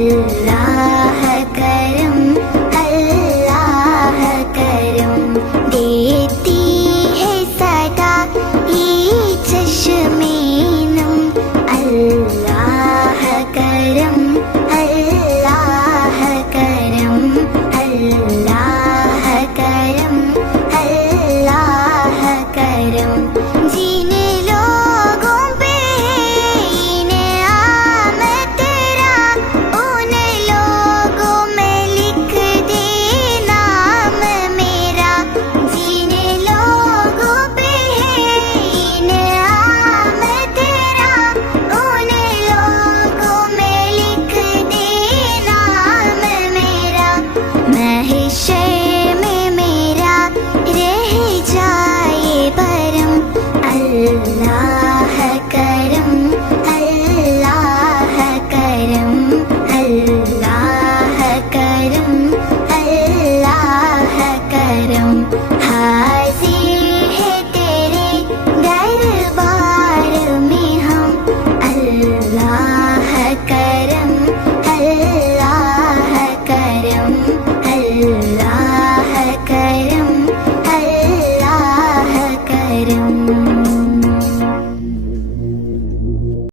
अल्लाह करम, अल्लाह करम, देती है सदा ये चश्मे नम। अल्लाह करम, अल्लाह करम, अल्लाह करम, अल्लाह करम। जिन लोगों पे इनाम तेरा, उन लोगों में लिख दे नाम मेरा। जिन लोगों पे इनाम तेरा, उन लोगों में लिख दे नाम मेरा। महशर में मेरा रह जाए भरम। अल्लाह करम, अल्लाह करम, अल्लाह करम, अल्लाह करम। हाजिर है तेरे दरबार में हम। अल्लाह